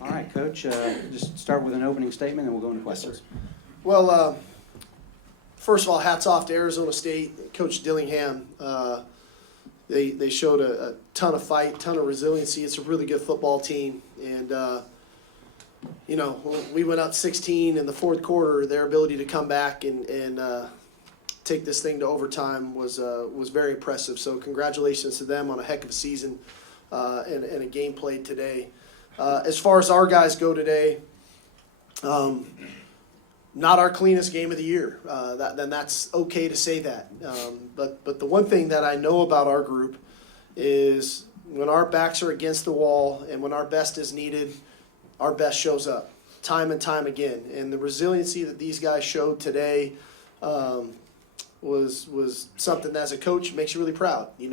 All right, Coach, just start with an opening statement, and we'll go into questions. Well, first of all, hats off to Arizona State, Coach Dillingham. They showed a ton of fight, ton of resiliency. It's a really good football team. And, we went up 16 in the fourth quarter. Their ability to come back and take this thing to overtime was very impressive. So congratulations to them on a heck of a season and a game played today. As far as our guys go today, not our cleanest game of the year. Then that's okay to say that. But the one thing that I know about our group is when our backs are against the wall and when our best is needed, our best shows up time and time again. And the resiliency that these guys showed today was something that as a coach makes you really proud. We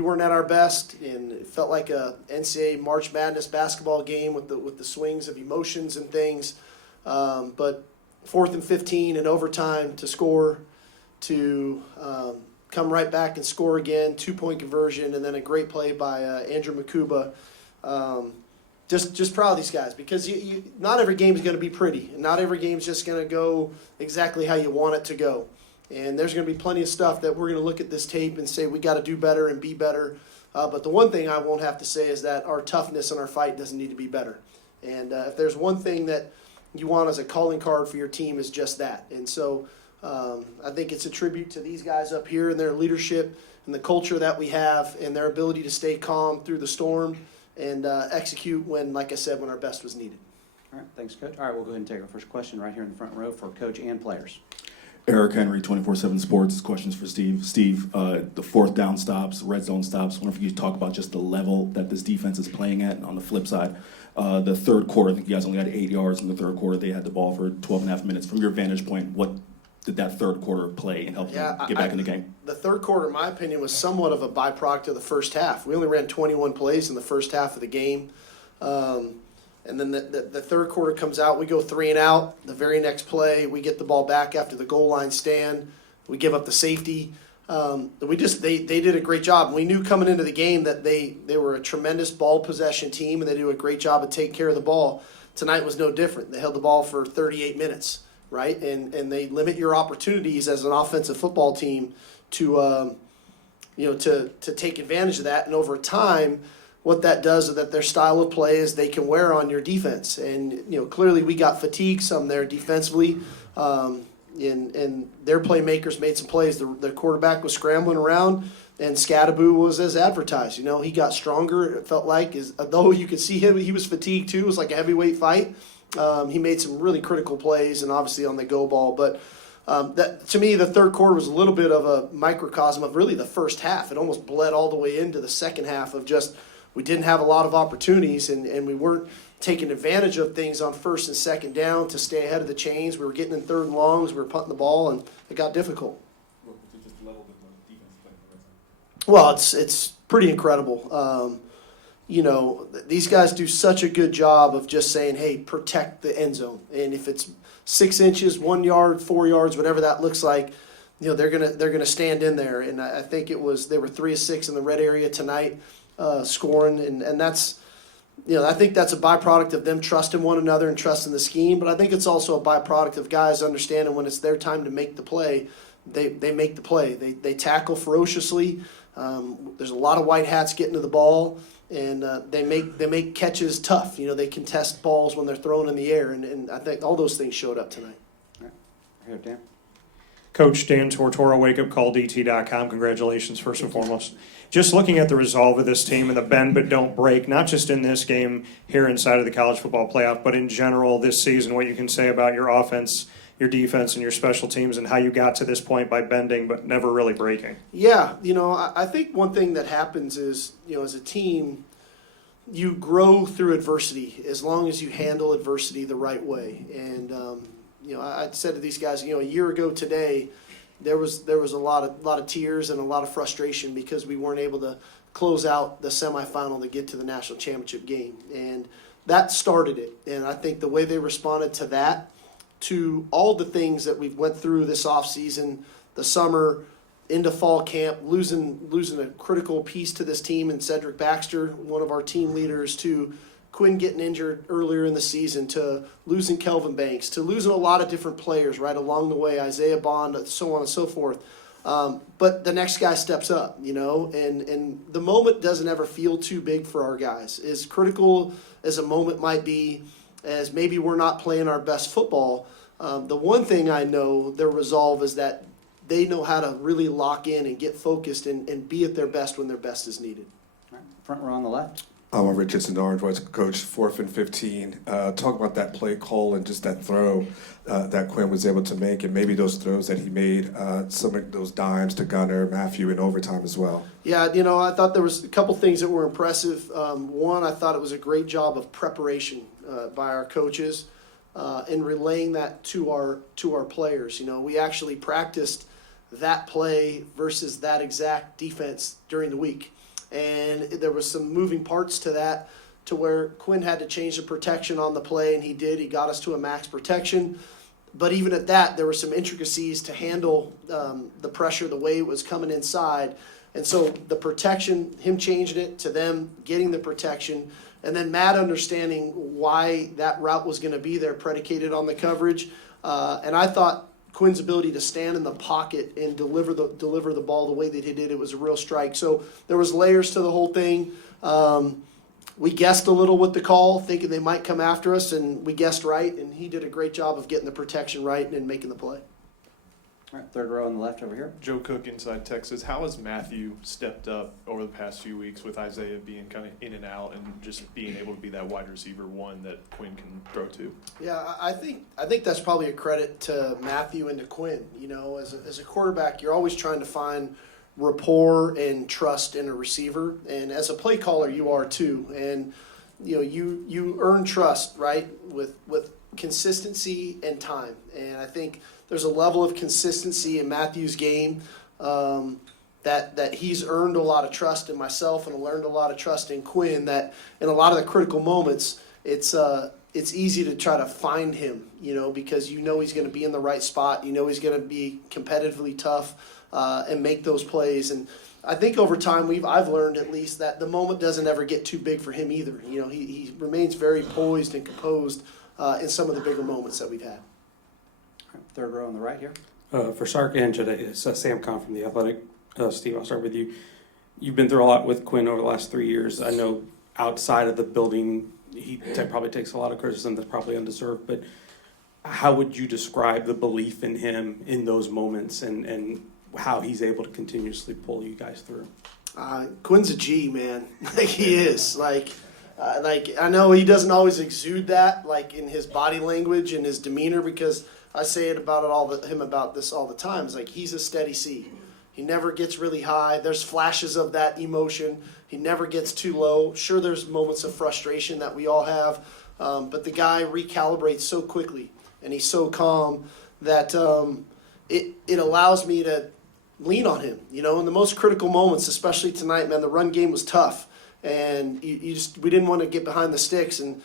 weren't at our best, and it felt like a NCAA March Madness basketball game with the swings of emotions and things. But 4th and 15 in overtime to score, to come right back and score again, 2-point conversion, and then a great play by Andrew Makuba. Just proud of these guys because not every game is going to be pretty, and not every game is just going to go exactly how you want it to go. And there's going to be plenty of stuff that we're going to look at this tape and say we got to do better and be better. But the one thing I won't have to say is that our toughness and our fight doesn't need to be better. And if there's one thing that you want as a calling card for your team is just that. And so I think it's a tribute to these guys up here and their leadership and the culture that we have and their ability to stay calm through the storm and execute when, like I said, when our best was needed. All right, thanks, Coach. All right, we'll go ahead and take our first question right here in the front row for Coach and players. Eric Henry, 24/7 Sports. This question's for Steve. Steve, the fourth down stops, red zone stops. I wonder if you could talk about just the level that this defense is playing at. And on the flip side, the third quarter, I think you guys only had 8 yards in the third quarter. They had the ball for 12 and a half minutes. From your vantage point, what did that third quarter play and help them get back in the game? The third quarter, in my opinion, was somewhat of a byproduct of the first half. We only ran 21 plays in the first half of the game. And then the third quarter comes out, we go 3 and out. The very next play, we get the ball back after the goal line stand. We give up the safety. They did a great job. We knew coming into the game that they were a tremendous ball possession team, and they do a great job of taking care of the ball. Tonight was no different. They held the ball for 38 minutes, right? And they limit your opportunities as an offensive football team to take advantage of that. And over time, what that does is that their style of play is they can wear on your defense. And, clearly we got fatigued some there defensively. And their playmakers made some plays. The quarterback was scrambling around, and Scadaboo was as advertised. He got stronger, it felt like. Though you could see him, he was fatigued too. It was like a heavyweight fight. He made some really critical plays, and obviously on the go ball. But that, to me, the third quarter was a little bit of a microcosm of really the first half. It almost bled all the way into the second half of just we didn't have a lot of opportunities, and we weren't taking advantage of things on first and second down to stay ahead of the chains. We were getting in third and longs. We were punting the ball, and it got difficult. Well, it's pretty incredible. These guys do such a good job of just saying, hey, protect the end zone. And if it's 6 inches, 1 yard, 4 yards, whatever that looks like, they're gonna stand in there. And I think they were 3 of 6 in the red area tonight, scoring, and that's, I think that's a byproduct of them trusting one another and trusting the scheme. But I think it's also a byproduct of guys understanding when it's their time to make the play, they make the play. They tackle ferociously. There's a lot of white hats getting to the ball, and they make catches tough. They contest balls when they're thrown in the air, and I think all those things showed up tonight. All right, here, Dan. Coach Dan Tortora, wakeupcalldt.com. Congratulations, first and foremost. Just looking at the resolve of this team and the bend but don't break, not just in this game here inside of the college football playoff, but in general this season, what you can say about your offense, your defense, and your special teams, and how you got to this point by bending but never really breaking. Yeah, I think one thing that happens is, as a team, you grow through adversity as long as you handle adversity the right way. And I said to these guys, a year ago today, there was a lot of tears and a lot of frustration because we weren't able to close out the semifinal to get to the national championship game, and that started it. And I think the way they responded to that, to all the things that we've went through this offseason, the summer, into fall camp, losing a critical piece to this team, and Cedric Baxter, one of our team leaders, to Quinn getting injured earlier in the season, to losing Kelvin Banks, to losing a lot of different players right along the way, Isaiah Bond, so on and so forth. But the next guy steps up, and the moment doesn't ever feel too big for our guys. As critical as a moment might be, as maybe we're not playing our best football, the one thing I know their resolve is that they know how to really lock in and get focused and be at their best when their best is needed. All right, front row on the left. I'm Richardson, Orange Boys coach, 4th and 15. Talk about that play call and just that throw that Quinn was able to make, and maybe those throws that he made, some of those dimes to Gunner, Matthew in overtime as well. Yeah, I thought there was a couple things that were impressive. One, I thought it was a great job of preparation by our coaches in relaying that to our players. We actually practiced that play versus that exact defense during the week. And there was some moving parts to that, to where Quinn had to change the protection on the play, and he did. He got us to a max protection. But even at that, there were some intricacies to handle the pressure the way it was coming inside. And so the protection, him changing it to them getting the protection, and then Matt understanding why that route was going to be there predicated on the coverage. And I thought Quinn's ability to stand in the pocket and deliver the ball the way that he did, it was a real strike. So there was layers to the whole thing. We guessed a little with the call, thinking they might come after us, and we guessed right, and he did a great job of getting the protection right and making the play. All right, third row on the left over here. Joe Cook inside Texas. How has Matthew stepped up over the past few weeks with Isaiah being kind of in and out and just being able to be that wide receiver one that Quinn can throw to? Yeah, I think that's probably a credit to Matthew and to Quinn. As a quarterback, you're always trying to find rapport and trust in a receiver, and as a play caller, you are too. And you earn trust, right, with consistency and time. And I think there's a level of consistency in Matthew's game that he's earned a lot of trust in myself, and learned a lot of trust in Quinn, that in a lot of the critical moments, it's easy to try to find him, because he's going to be in the right spot. He's going to be competitively tough and make those plays. And I think over time I've learned at least that the moment doesn't ever get too big for him either. He remains very poised and composed in some of the bigger moments that we've had. All right, third row on the right here. For Sark and today, it's Sam Conn from The Athletic. Steve, I'll start with you. You've been through a lot with Quinn over the last 3 years. I know outside of the building, he probably takes a lot of criticism that's probably undeserved, but how would you describe the belief in him in those moments, and how he's able to continuously pull you guys through? Quinn's a G, man. He is. I know he doesn't always exude that, in his body language and his demeanor, because I say it about him about this all the time. It's he's a steady C. He never gets really high. There's flashes of that emotion. He never gets too low. Sure, there's moments of frustration that we all have, but the guy recalibrates so quickly, and he's so calm that it allows me to lean on him. In the most critical moments, especially tonight, man, the run game was tough, and we didn't want to get behind the sticks, and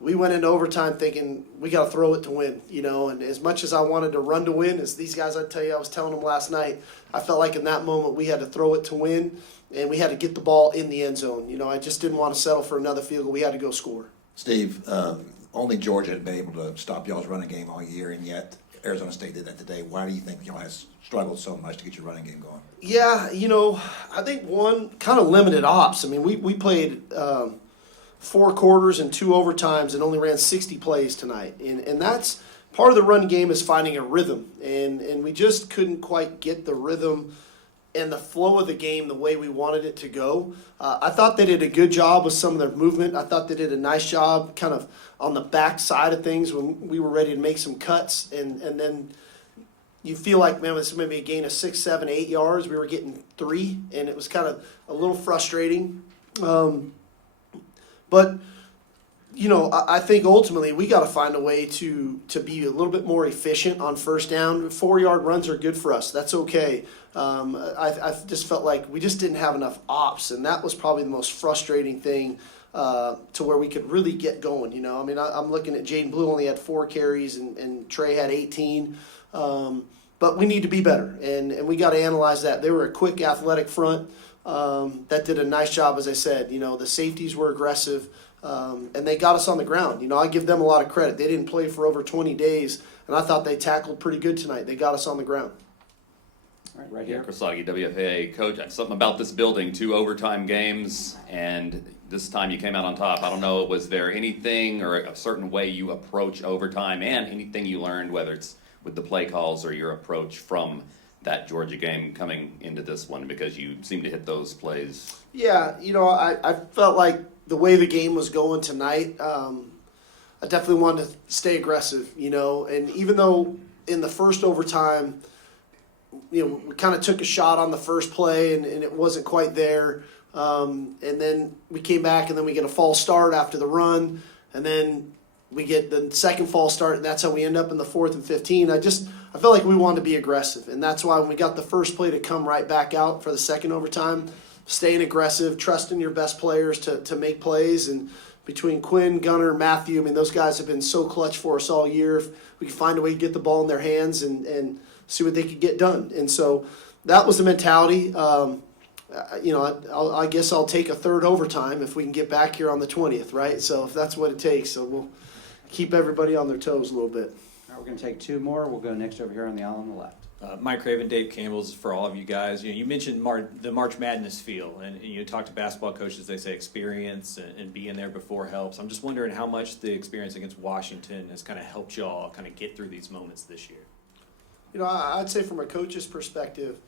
we went into overtime thinking we got to throw it to win, and as much as I wanted to run to win, as these guys, I was telling them last night, I felt like in that moment we had to throw it to win, and we had to get the ball in the end zone. I just didn't want to settle for another field goal. We had to go score. Steve, only Georgia had been able to stop y'all's running game all year, and yet Arizona State did that today. Why do you think y'all has struggled so much to get your running game going? Yeah, I think one, kind of limited ops. I mean, we played 4 quarters and 2 overtimes and only ran 60 plays tonight. And that's part of the run game, is finding a rhythm. And we just couldn't quite get the rhythm and the flow of the game the way we wanted it to go. I thought they did a good job with some of their movement. I thought they did a nice job kind of on the back side of things when we were ready to make some cuts. And then you feel like, man, this may be a gain of 6, 7, 8 yards. We were getting 3, and it was kind of a little frustrating. But, I think ultimately we got to find a way to be a little bit more efficient on first down. 4-yard runs are good for us. That's okay. I just felt like we just didn't have enough ops, and that was probably the most frustrating thing to where we could really get going. I'm looking at Jaden Blue only had 4 carries, and Trey had 18. But we need to be better, and we got to analyze that. They were a quick, athletic front that did a nice job, as I said. The safeties were aggressive. And they got us on the ground. You know, I give them a lot of credit. They didn't play for over 20 days, and I thought they tackled pretty good tonight. They got us on the ground. All right, right Yeah, here. Chris Loggy, WFAA coach. Something about this building, 2 overtime games, and this time you came out on top. I don't know, was there anything or a certain way you approach overtime and anything you learned, whether it's with the play calls or your approach from that Georgia game coming into this one, because you seem to hit those plays? Yeah, you know, I felt like the way the game was going tonight, I definitely wanted to stay aggressive, you know, and even though in the first overtime, you know, we kind of took a shot on the first play and it wasn't quite there. And then we came back and then we get a false start after the run. And then we get the second false start, and that's how we end up in the 4th and 15. I felt like we wanted to be aggressive. And that's why when we got the first play to come right back out for the second overtime, staying aggressive, trusting your best players to make plays. And between Quinn, Gunner, Matthew, I mean, those guys have been so clutch for us all year. If we could find a way to get the ball in their hands and see what they could get done. And so that was the mentality. You know, I guess I'll take a third overtime if we can get back here on the 20th, right? So if that's what it takes, so we'll keep everybody on their toes a little bit. All right, we're going to take 2 more. We'll go next over here on the aisle on the left. Mike Craven, Dave Campbell's for all of you guys. You know, you mentioned the March Madness feel, and you talk to basketball coaches, they say experience and being there before helps. I'm just wondering how much the experience against Washington has kind of helped y'all kind of get through these moments this year. You know, I'd say from a coach's perspective,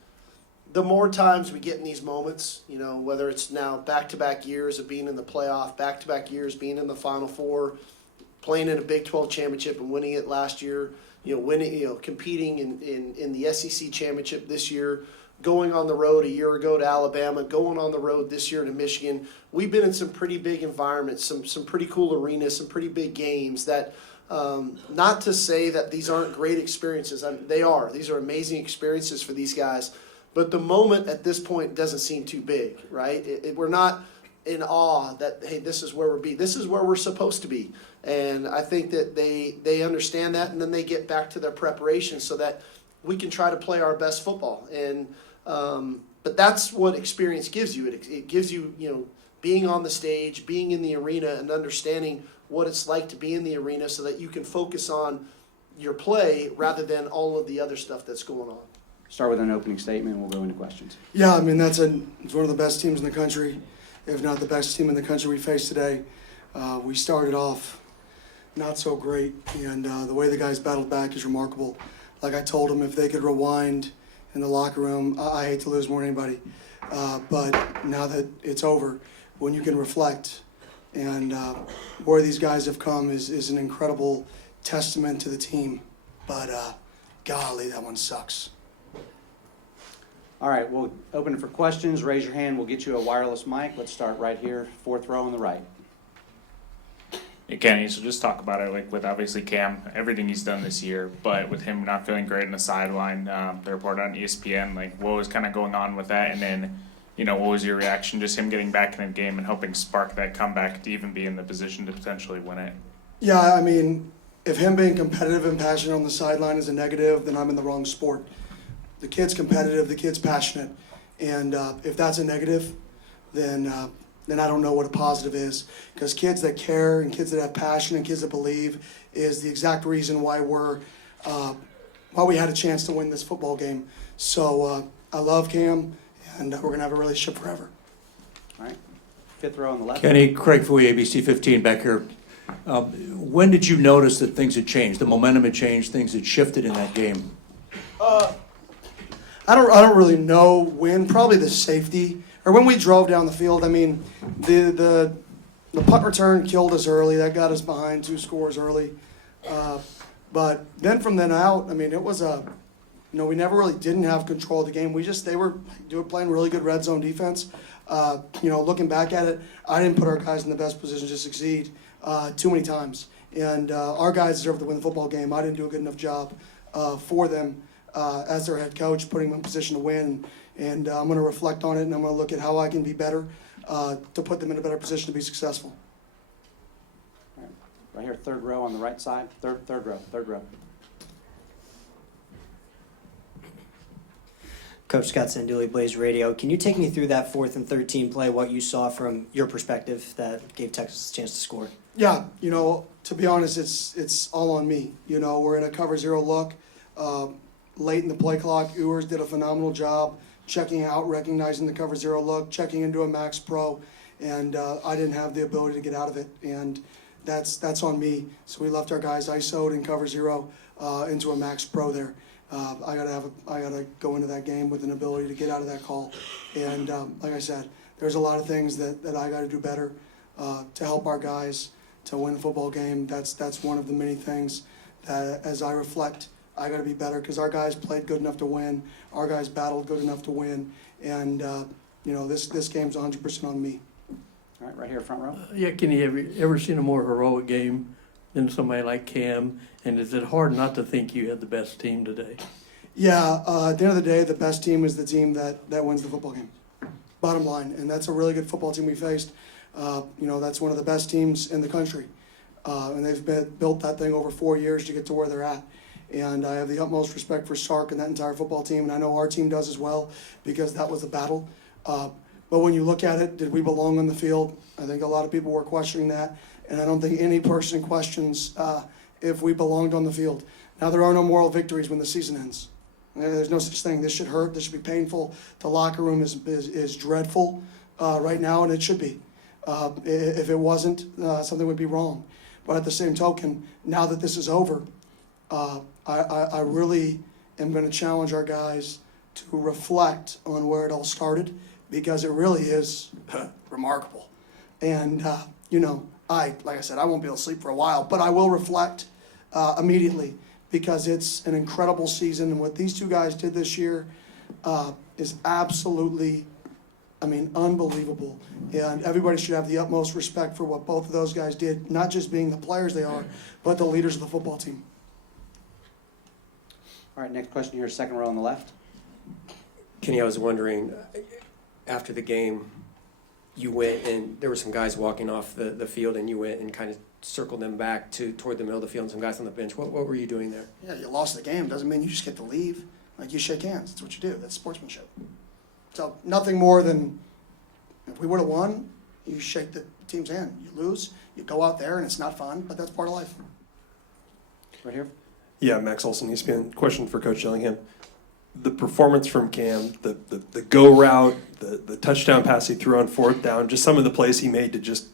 the more times we get in these moments, you know, whether it's now back-to-back years of being in the playoff, back-to-back years being in the Final Four, playing in a Big 12 championship and winning it last year, you know, competing in the SEC championship this year, going on the road a year ago to Alabama, going on the road this year to Michigan. We've been in some pretty big environments, some pretty cool arenas, some pretty big games that, not to say that these aren't great experiences. They are. These are amazing experiences for these guys. But the moment at this point doesn't seem too big, right? We're not in awe that, hey, this is where we're be. This is where we're supposed to be. And I think that they understand that, and then they get back to their preparation so that we can try to play our best football. And but that's what experience gives you. It gives you, you know, being on the stage, being in the arena, and understanding what it's like to be in the arena so that you can focus on your play rather than all of the other stuff that's going on. Start with an opening statement, and we'll go into questions. Yeah, I mean, it's one of the best teams in the country, if not the best team in the country we faced today. We started off not so great, and the way the guys battled back is remarkable. Like I told them, if they could rewind in the locker room, I hate to lose more than anybody, but now that it's over, when you can reflect, and where these guys have come is an incredible testament to the team. But golly, that one sucks. All right, we'll open it for questions. Raise your hand. We'll get you a wireless mic. Let's start right here, 4th row on the right. Hey, Kenny, so just talk about it, like with obviously Cam, everything he's done this year, but with him not feeling great in the sideline, the report on ESPN, like what was kind of going on with that? And then, you know, what was your reaction, just him getting back in the game and helping spark that comeback to even be in the position to potentially win it? Yeah, I mean, if him being competitive and passionate on the sideline is a negative, then I'm in the wrong sport. The kid's competitive, the kid's passionate, and if that's a negative, then I don't know what a positive is. Because kids that care and kids that have passion and kids that believe is the exact reason why we had a chance to win this football game. So I love Cam, and we're gonna have a relationship forever. All right, 5th row on the left. Kenny, Craig Fouye, ABC 15 back here. When did you notice that things had changed, the momentum had changed, things had shifted in that game? I don't really know when. Probably the safety, or when we drove down the field. I mean, the punt return killed us early. That got us behind 2 scores early. But then from then out, I mean, it was we never really didn't have control of the game. They were playing really good red zone defense. Looking back at it, I didn't put our guys in the best position to succeed too many times. And our guys deserve to win the football game. I didn't do a good enough job for them. As their head coach, putting them in position to win, and I'm going to reflect on it, and I'm going to look at how I can be better to put them in a better position to be successful. All right here, 3rd row on the right side. Third row. Coach Scott Sanduli, Blaze Radio. Can you take me through that 4th and 13 play, what you saw from your perspective that gave Texas a chance to score? Yeah, to be honest, it's all on me. We're in a cover 0 look. Late in the play clock, Ewers did a phenomenal job checking out, recognizing the cover 0 look, checking into a max pro, and I didn't have the ability to get out of it, and that's on me. So we left our guys ISO'd in cover 0 into a max pro there. I gotta go into that game with an ability to get out of that call, and like I said, there's a lot of things that I got to do better to help our guys to win the football game. That's one of the many things that, as I reflect, I got to be better because our guys played good enough to win. Our guys battled good enough to win, and this game's 100% on me. All right, right here, front row. Yeah, Kenny, have you ever seen a more heroic game than somebody like Cam? And is it hard not to think you had the best team today? Yeah, at the end of the day, the best team is the team that wins the football game. Bottom line, and that's a really good football team we faced. That's one of the best teams in the country, and they've built that thing over 4 years to get to where they're at. And I have the utmost respect for Sark and that entire football team, and I know our team does as well because that was the battle. But when you look at it, did we belong on the field? I think a lot of people were questioning that, and I don't think any person questions if we belonged on the field. Now, there are no moral victories when the season ends. There's no such thing. This should hurt. This should be painful. The locker room is dreadful right now, and it should be. If it wasn't, something would be wrong. But at the same token, now that this is over, I really am going to challenge our guys to reflect on where it all started, because it really is remarkable. And, like I said, I won't be able to sleep for a while, but I will reflect immediately, because it's an incredible season. And what these two guys did this year is absolutely, unbelievable. And everybody should have the utmost respect for what both of those guys did, not just being the players they are, but the leaders of the football team. All right, next question here, second row on the left. Kenny, I was wondering, after the game, you went and there were some guys walking off the field, and you went and kind of circled them back toward the middle of the field, and some guys on the bench. What were you doing there? Yeah, you lost the game. Doesn't mean you just get to leave. Like, you shake hands. That's what you do. That's sportsmanship. So nothing more than, if we would have won, you shake the team's hand. You lose, you go out there, and it's not fun, but that's part of life. Right here. Yeah, Max Olson, ESPN. Question for Coach Dillingham. The performance from Cam, the go route, the touchdown pass he threw on 4th down, just some of the plays he made to just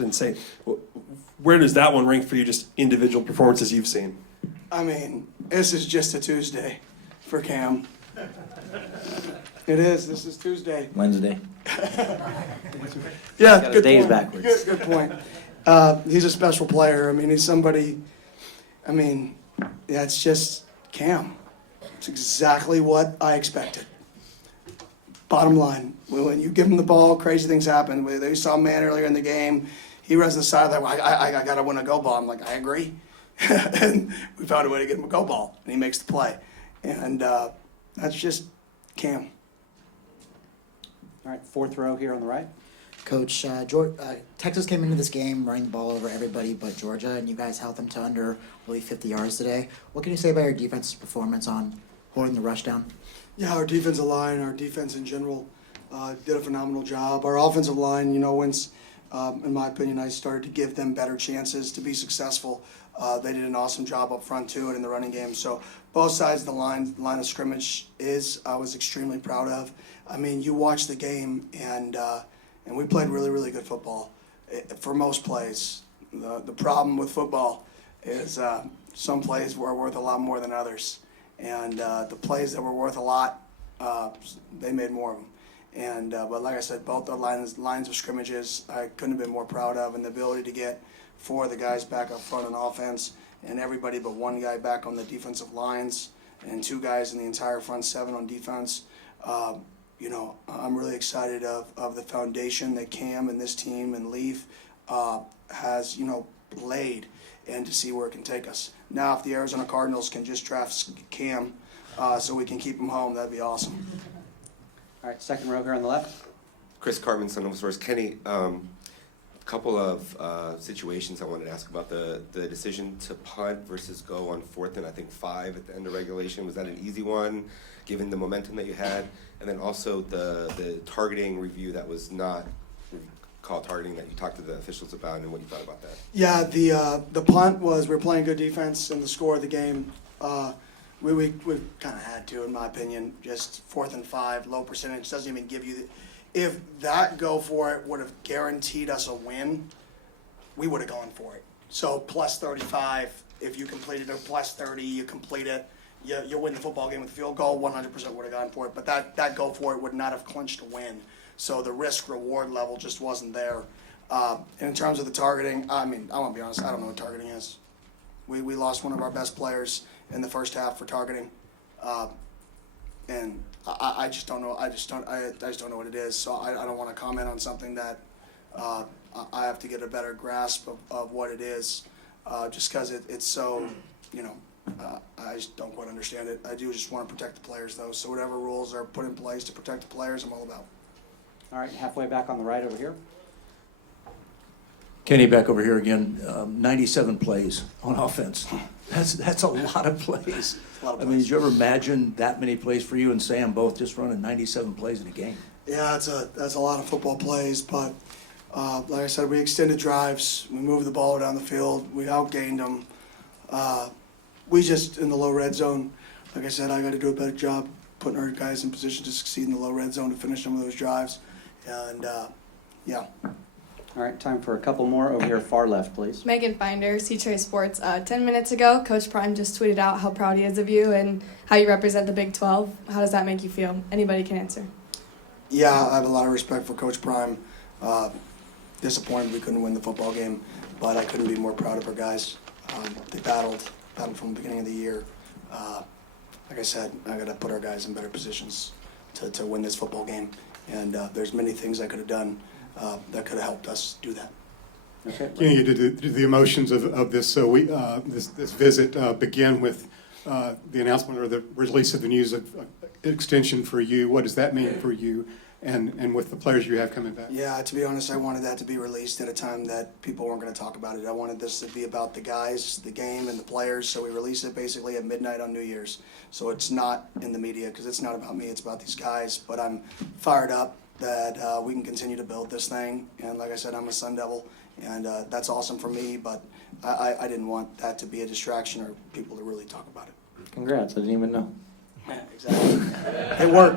insane. Where does that one rank for you, just individual performances you've seen? This is just a Tuesday for Cam. It is. This is Tuesday. Wednesday. Yeah, Got good days point. backwards. Good point. He's a special player. He's somebody. It's just Cam. It's exactly what I expected. Bottom line, when you give him the ball, crazy things happen. They saw a man earlier in the game. He runs the side like, I got to win a go ball. I'm like, I agree. And we found a way to get him a go ball, and he makes the play. And that's just Cam. All right, fourth row here on the right. Coach, Texas came into this game running the ball over everybody but Georgia, and you guys held them to under, I believe, 50 yards today. What can you say about your defense's performance on holding the rush down? Yeah, our defensive line, our defense in general, did a phenomenal job. Our offensive line, once, in my opinion, I started to give them better chances to be successful. They did an awesome job up front, too, and in the running game. So both sides of the line of scrimmage I was extremely proud of. You watch the game, and we played really, really good football for most plays. The problem with football is some plays were worth a lot more than others. And the plays that were worth a lot, they made more of them. And but like I said, both the lines of scrimmages I couldn't have been more proud of, and the ability to get 4 of the guys back up front on offense, and everybody but 1 guy back on the defensive lines, and 2 guys in the entire front 7 on defense. I'm really excited of the foundation that Cam and this team and Leaf has laid, and to see where it can take us. Now, if the Arizona Cardinals can just draft Cam so we can keep him home, that'd be awesome. All right, second row here on the left. Chris Cartman, Son of Source. Kenny, couple of situations I wanted to ask about the decision to punt versus go on 4th and I think 5 at the end of regulation. Was that an easy one, given the momentum that you had? And then also the targeting review that was not called targeting that you talked to the officials about and what you thought about that. Yeah, the punt was, we were playing good defense, and the score of the game, we kind of had to, in my opinion. Just 4th and 5, low percentage, doesn't even give you if that go for it would have guaranteed us a win, we would have gone for it. So plus 35, if you completed a plus 30, you complete it, you win the football game with a field goal, 100% would have gone for it. But that go for it would not have clinched a win. So the risk-reward level just wasn't there. And in terms of the targeting, I mean, I want to be honest, I don't know what targeting is. We lost one of our best players in the first half for targeting. And I just don't know. I just don't know what it is. So I don't want to comment on something that I have to get a better grasp of what it is, just because it's so, I just don't quite understand it. I do just want to protect the players, though. So whatever rules are put in place to protect the players, I'm all about. All right, halfway back on the right over here. Kenny, back over here again. 97 plays on offense. That's a lot of plays. I mean, did you ever imagine that many plays for you and Sam both just running 97 plays in a game? Yeah, that's a lot of football plays, but like I said, we extended drives, we moved the ball down the field, we outgained them. We just, in the low red zone, like I said, I got to do a better job putting our guys in position to succeed in the low red zone to finish some of those drives. And, yeah. All right, time for a couple more over here, far left, please. Megan Finder, C-Trace Sports. 10 minutes ago, Coach Prime just tweeted out how proud he is of you and how you represent the Big 12. How does that make you feel? Anybody can answer. Yeah, I have a lot of respect for Coach Prime. Disappointed we couldn't win the football game, but I couldn't be more proud of our guys. They battled from the beginning of the year. Like I said, I got to put our guys in better positions to win this football game. And there's many things I could have done that could have helped us do that. Okay. Yeah, you did the emotions of this. So this visit began with the announcement or the release of the news of extension for you. What does that mean for you, and with the players you have coming back? Yeah, to be honest, I wanted that to be released at a time that people weren't going to talk about it. I wanted this to be about the guys, the game, and the players. So we released it basically at midnight on New Year's. So it's not in the media because it's not about me. It's about these guys. But I'm fired up that we can continue to build this thing. And like I said, I'm a Sun Devil, and that's awesome for me, but I didn't want that to be a distraction or people to really talk about it. Congrats, I didn't even know. Yeah, exactly. It worked.